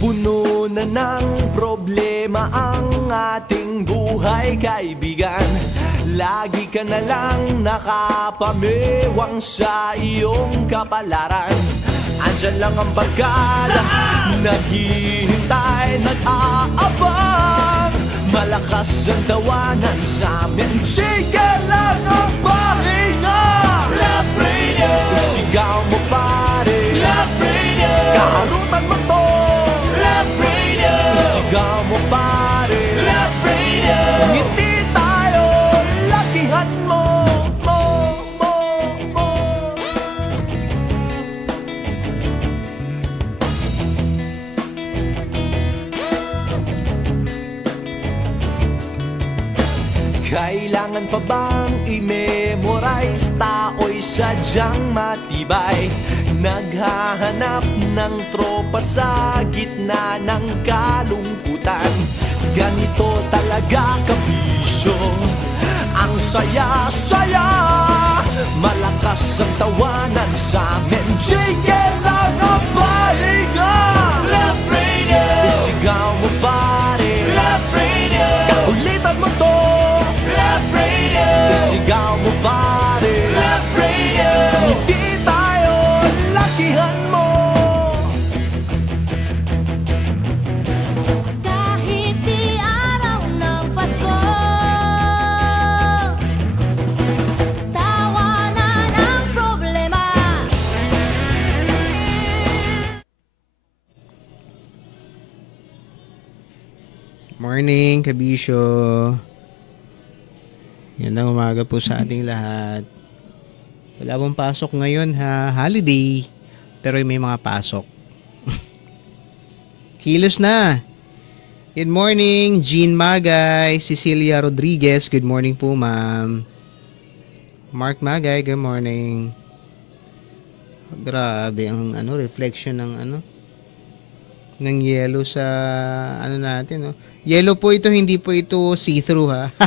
Puno na ng problema ang ating buhay kaibigan. Lagi ka na lang nakapamewang sa iyong kapalaran. Andyan lang ang barkada Naghihintay, nag-aabang. Malakas ang tawanan sa amin. Sige lang ang pahinga. Love Radio Sigaw mo pare. Love Radio Kaharutan mo to Sigaw mo pare Love Radio. Ngiti tayo Lakihan mo. Mo Mo Mo. Kailangan pa bang i-memorize? Tao'y sadyang matibay Naghahanap ng tropa sa gitna ng kalungkutan. Ganito talaga kabisyo Ang saya-saya Malakas ang tawanan sa amin. Sige lang ang pahinga Morning, Kabisyo. Yan ang umaga po sa ating lahat. Wala pong pasok ngayon ha, holiday. Pero may mga pasok. Kilos na. Good morning, Jean Magay, Cecilia Rodriguez. Good morning po, ma'am. Mark Magay, good morning. Grabe ang ano reflection ng ano ng yellow sa ano natin, no? Yellow po ito, hindi po ito see-through, ha?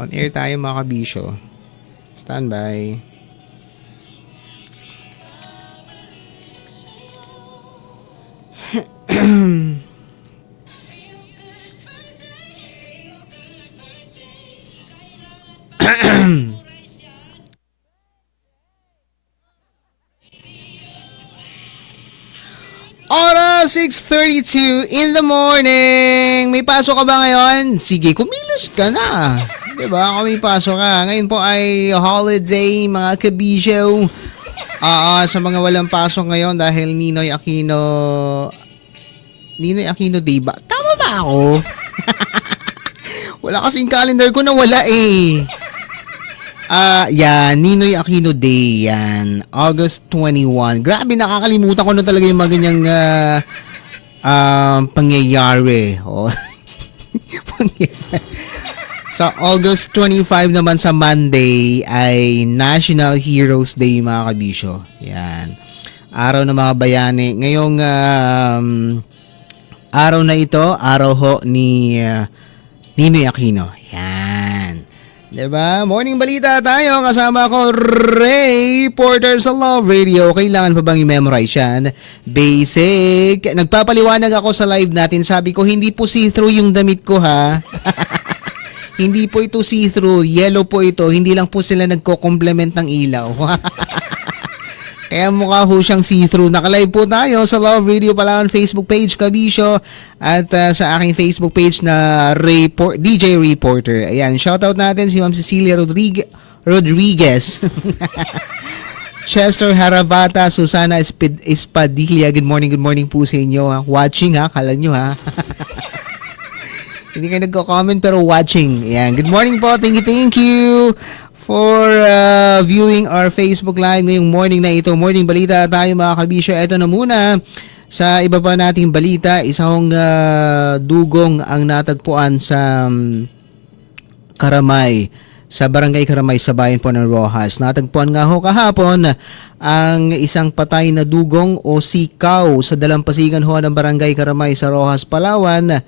On air tayo mga kabisyo. Standby. Oras 6.32 in the morning. May pasok ka ba ngayon? Sige, kumilos ka na. 'Di ba? Kung may pasok ka. Ngayon po ay holiday, mga kabisyo. Ah, ah, sa mga walang pasok ngayon dahil Ninoy Aquino... Ninoy Aquino Day ba? Tama ba ako? wala kasing calendar ko na wala eh. Ah, yan, Ninoy Aquino Day, yan. August 21. Grabe, nakakalimutan ko na talaga yung mga ganyang ah, ah, pangyayari. Oh. Sa August 25 naman sa Monday ay National Heroes Day mga kabisyo. Yan. Araw ng mga bayani. Ngayong um, araw na ito, araw ho ni uh, Ninoy Aquino. Yan. 'Di ba? Morning balita tayo kasama ko Ray Porter sa Love Radio. Kailangan pa bang i-memorize 'yan? Basic. Nagpapaliwanag ako sa live natin. Sabi ko hindi po see-through yung damit ko ha. hindi po ito see-through. Yellow po ito. Hindi lang po sila nagko-complement ng ilaw. Kaya mukha ho siyang see-through. Nakalive po tayo sa Love Radio Palawan Facebook page, Kabisyo. At uh, sa aking Facebook page na Report, DJ Reporter. Ayan, shoutout natin si Ma'am Cecilia Rodriguez. Rodriguez. Chester Haravata, Susana Espid- Espadilla. Good morning, good morning po sa inyo. Ha? Watching ha, kala nyo ha. Hindi kayo nagko-comment pero watching. Ayan. Good morning po. Thank you, thank you for uh, viewing our Facebook Live ngayong morning na ito. Morning balita tayo mga kabisyo. Ito na muna. Sa iba pa nating balita, isang uh, dugong ang natagpuan sa um, Karamay sa Barangay Karamay sa bayan po ng Rojas. Natagpuan nga ho kahapon ang isang patay na dugong o sikaw sa dalampasigan ho ng Barangay Karamay sa Rojas, Palawan.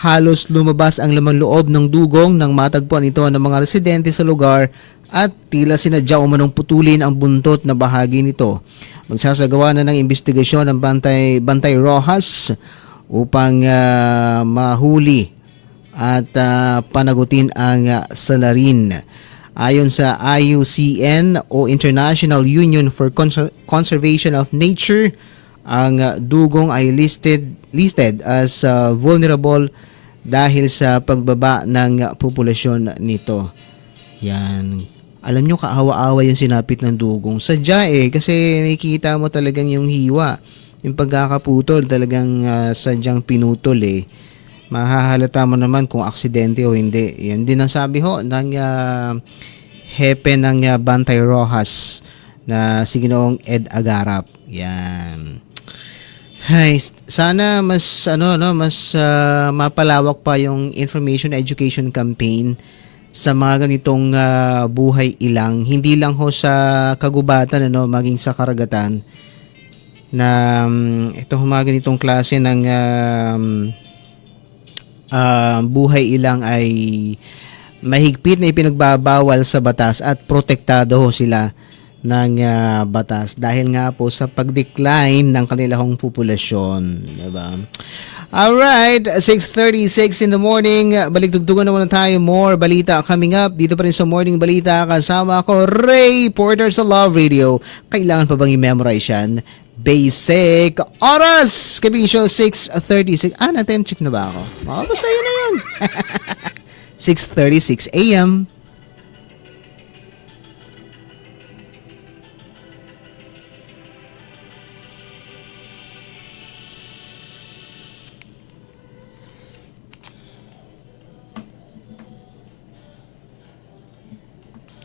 Halos lumabas ang laman loob ng dugong nang matagpuan ito ng mga residente sa lugar at tila sinadya umanong putulin ang buntot na bahagi nito. magsasagawa na ng investigasyon ng Bantay, Bantay Rojas upang ah, mahuli at ah, panagutin ang ah, salarin. Ayon sa IUCN o International Union for Conser- Conservation of Nature, ang dugong ay listed listed as ah, vulnerable dahil sa pagbaba ng populasyon nito. Yan. Alam nyo, kaawa-awa yung sinapit ng dugong. Sadya eh, kasi nakikita mo talagang yung hiwa. Yung pagkakaputol, talagang ah, sadyang pinutol eh. Mahahalata mo naman kung aksidente o hindi. Yan din ang sabi ho ng ah, hepe ng ah, Bantay Rojas na si Ginoong Ed Agarap. Yan. Hay, sana mas ano no, mas ah, mapalawak pa yung information education campaign sa mga ganitong ah, buhay ilang, hindi lang ho sa kagubatan ano, maging sa karagatan. Na um, ito mga ganitong klase ng um, ah, buhay ilang ay mahigpit na ipinagbabawal sa batas at protektado ho sila ng ah, batas dahil nga po sa pag-decline ng kanilang populasyon, 'di ba? Alright, 6.36 in the morning. Baligtugtugan naman tayo. More balita coming up. Dito pa rin sa Morning Balita. Kasama ako, Ray Porter sa Love Radio. Kailangan pa bang i-memorize yan? Basic oras! Kabing show 6.36. Ah, na-time check na ba ako? Oh, basta yun na yun. 6.36 a.m.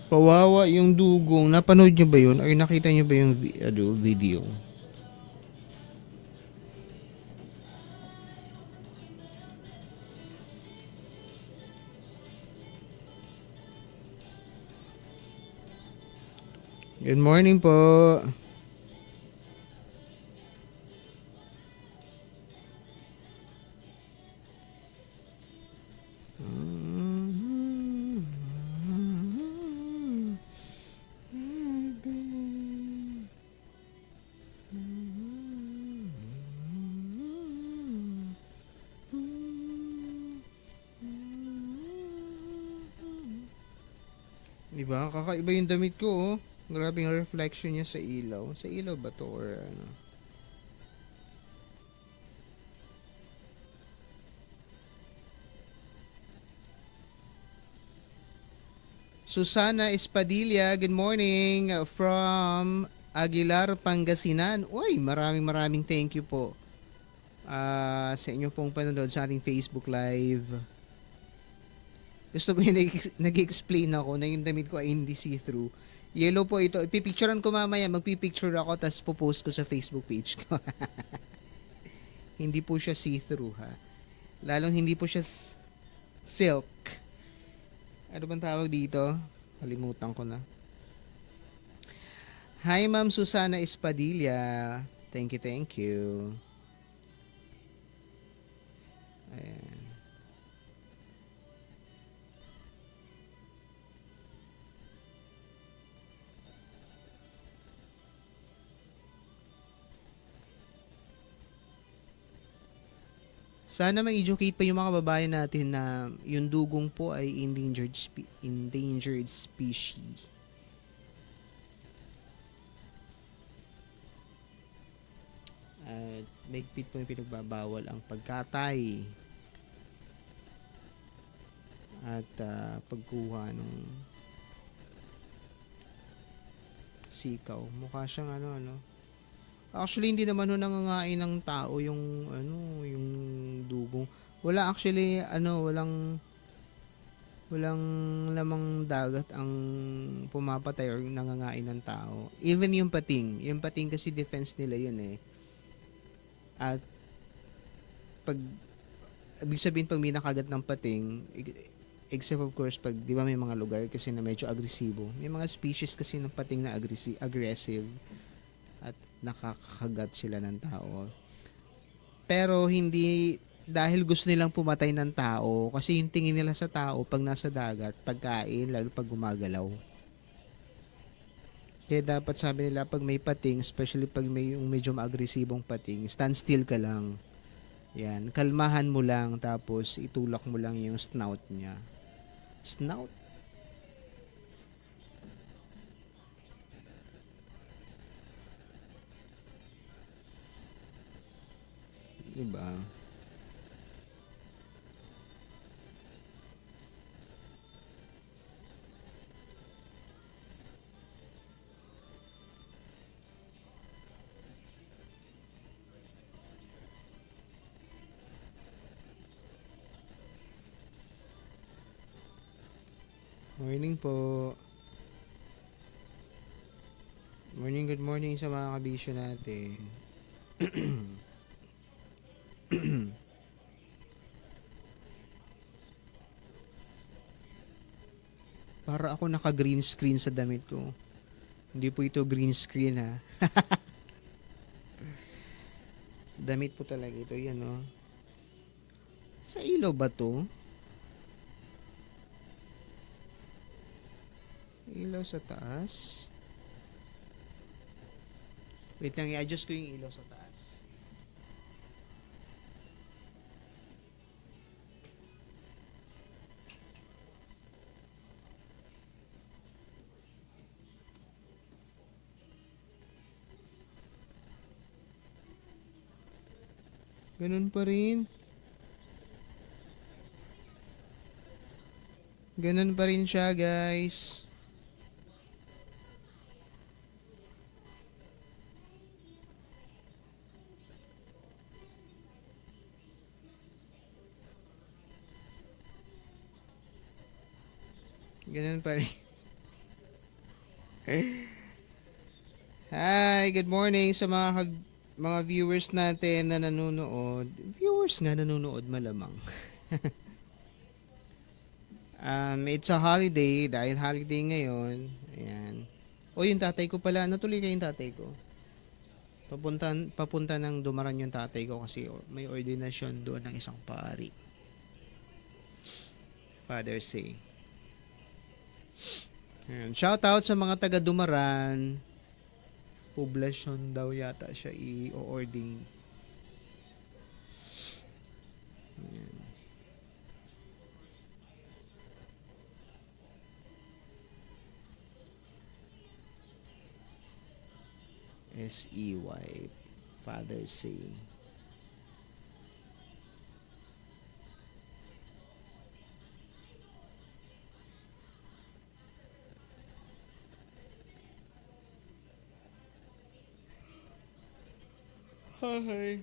Pawawa yung dugong. Napanood nyo ba yun? Or nakita nyo ba yung ano, video? Good morning po. Diba? Kakaiba yung damit ko, oh. Grabe yung reflection niya sa ilaw. Sa ilaw ba to or ano? Susana Espadilla, good morning uh, from Aguilar, Pangasinan. Uy, maraming maraming thank you po ah, sa inyo pong panonood sa ating Facebook Live. Gusto ko yung nag- nag-explain ako na yung damit ko ay hindi see-through. Yellow po ito. Ipipicturean ko mamaya. Magpipicture ako tapos popost ko sa Facebook page ko. hindi po siya see-through ha. Lalong hindi po siya silk. Ano bang tawag dito? Kalimutan ko na. Hi Ma'am Susana Espadilla. Thank you, thank you. Ayan. Sana ma-educate pa yung mga babae natin na yung dugong po ay endangered spe- endangered species. At mahigpit po yung pinagbabawal ang pagkatay at ah, pagkuha ng sikaw. Mukha siyang ano ano. Actually hindi naman ho nangangain ng tao yung ano yung dugong. Wala actually ano walang walang lamang dagat ang pumapatay or nangangain ng tao. Even yung pating. Yung pating kasi defense nila yun eh. At pag ibig sabihin pag may nakagat ng pating except of course pag di ba may mga lugar kasi na medyo agresibo. May mga species kasi ng pating na aggressive, aggressive nakakagat sila ng tao. Pero hindi dahil gusto nilang pumatay ng tao kasi yung tingin nila sa tao pag nasa dagat, pagkain, lalo pag gumagalaw. Kaya dapat sabi nila pag may pating, especially pag may yung medyo agresibong pating, stand still ka lang. Yan, kalmahan mo lang tapos itulak mo lang yung snout niya. Snout? Diba? Morning po. Morning, good morning sa mga kabisyo natin. Para ako naka-green screen sa damit ko. Hindi po ito green screen ha. damit po talaga ito. Yan o. Sa ilaw ba to? Ilaw sa taas. Wait lang, i-adjust ko yung ilaw sa taas. Ganun pa rin. Ganun pa rin siya, guys. Ganun pa rin. Hi, good morning sa mga mga viewers natin na nanonood. Viewers nga nanonood malamang. um, it's a holiday dahil holiday ngayon. Ayan. O yung tatay ko pala, natuloy kayong tatay ko. Papunta, papunta ng dumaran yung tatay ko kasi may ordinasyon doon ng isang pari. Father say. Ayan. Shout out sa mga taga Dumaran. Poblasyon daw yata siya i-ordain. S-E-Y Father say. Hi.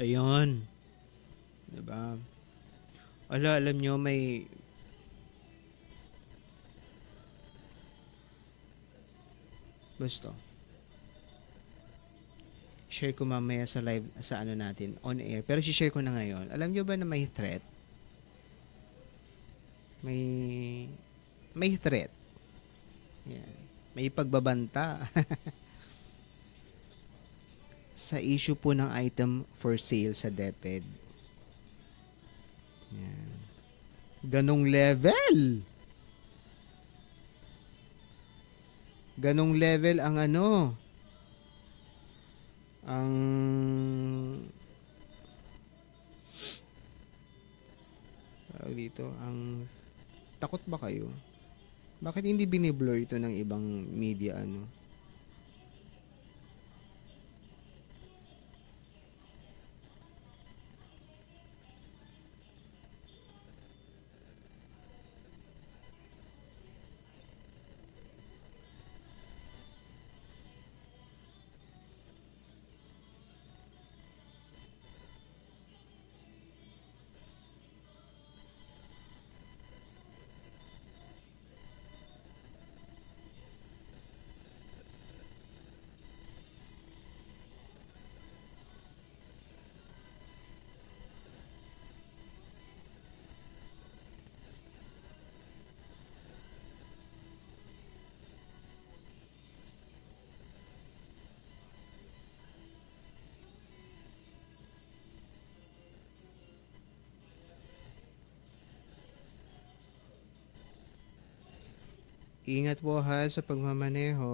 Ayun. Diba? Ala, alam nyo, may... Basta. Share ko mamaya sa live, sa ano natin, on air. Pero si-share ko na ngayon. Alam nyo ba na may threat? May... May threat. Yan. May pagbabanta. sa issue po ng item for sale sa DepEd. Yan. Ganong level. Ganong level ang ano. Ang dito, ang takot ba kayo? Bakit hindi biniblur ito ng ibang media ano? Ingat po ha sa pagmamaneho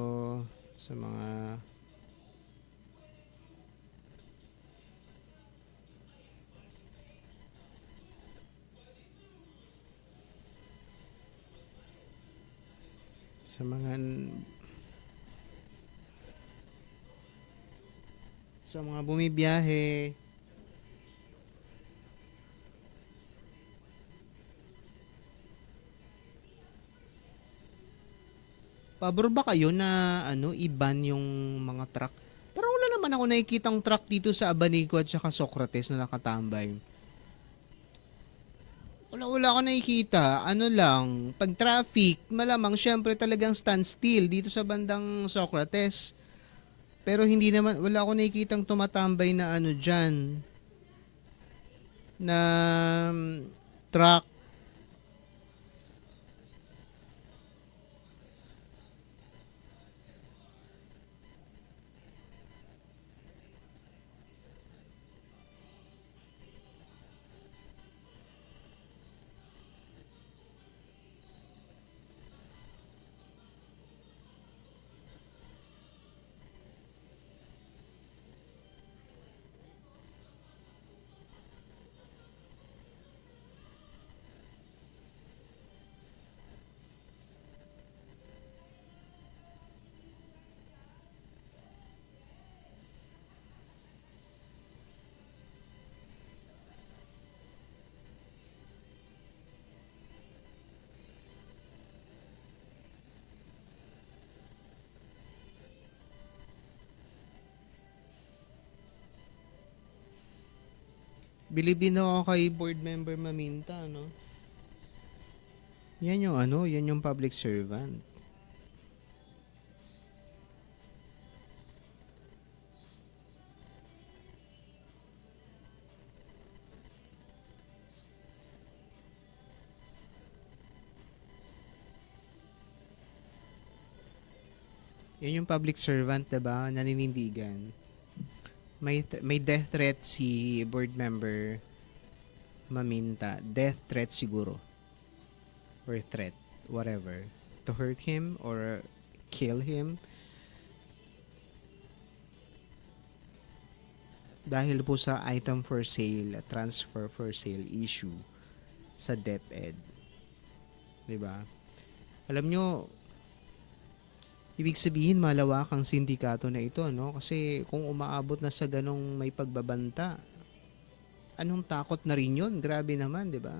sa mga sa mga sa mga bumibiyahe Pabor ba kayo na ano iban yung mga truck? Parang wala naman ako nakikitang truck dito sa Abanico at saka Socrates na nakatambay. Wala wala ako nakikita. Ano lang, pag traffic, malamang syempre talagang standstill dito sa bandang Socrates. Pero hindi naman, wala ako nakikitang tumatambay na ano dyan. Na mm, truck. Bilibin ako kay board member Maminta, no? Yan yung ano, yan yung public servant. Yan yung public servant, 'di ba? Naninindigan may th- may death threat si board member Maminta. Death threat siguro. Or threat, whatever. To hurt him or kill him. Dahil po sa item for sale, transfer for sale issue sa DepEd. 'Di ba? Alam nyo, Ibig sabihin malawak ang sindikato na ito, no? Kasi kung umaabot na sa ganong may pagbabanta, anong takot na rin yun? Grabe naman, di ba?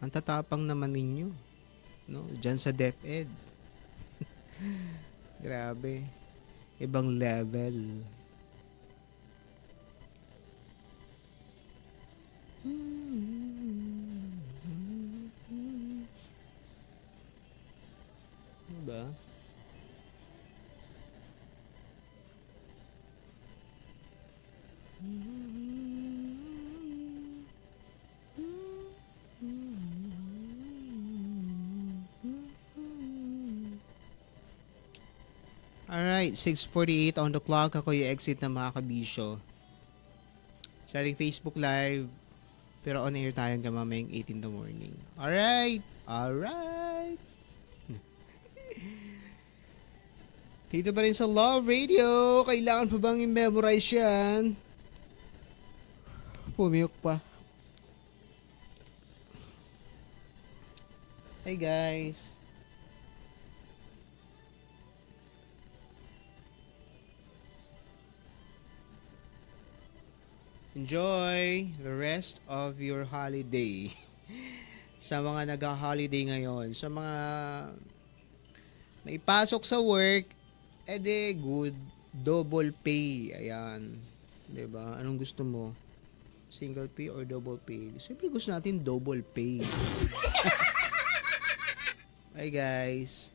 Ang tatapang naman ninyo, no? Diyan sa DepEd. Grabe. Ibang level. Alright, 6.48 on the clock. Ako yung exit na mga kabisyo. Sa Facebook Live. Pero on air tayo hanggang mamayang 8 in the morning. Alright! Alright! Dito pa rin sa Love Radio. Kailangan pa bang i-memorize yan? Pumiyok pa. Hey guys. Enjoy the rest of your holiday. sa mga nag-holiday ngayon, sa mga may pasok sa work, ede good, double pay. Ayan. 'Di ba? Anong gusto mo? Single pay or double pay? Siyempre gusto natin double pay. Bye guys.